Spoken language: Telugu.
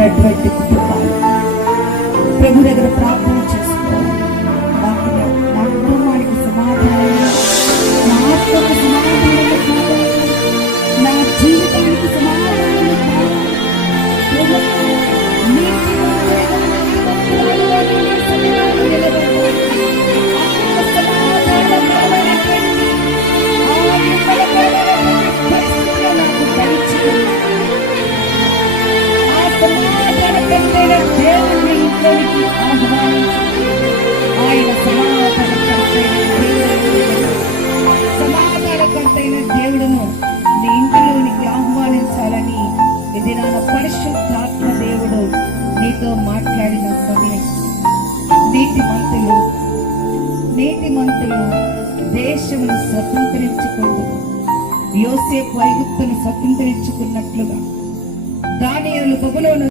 ఉన్నటువంటి కుటుంబాలు ప్రభు దగ్గర ప్రార్థన చేసుకోవాలి. నా కుటుంబానికి సమాధానం, నా ఆత్మకు సమాధానం కావాలి, నా జీవితానికి సమాధానం కావాలి. దేవుని ఇంట్లోనికి ఆయన సమాధానకర్తైన దేవుడును నీ ఇంటిలోనికి ఆహ్వానించాలని ఇది నా పరిశుద్ధాత్మ దేవుడు నీతో మాట్లాడిన సమయం. నీతిమంతులు దేశమును స్వతంత్రించుకుంటూ యోసేపు ఐగుప్తును స్వతంత్రించుకున్నట్లుగా దానియేలు బబులోను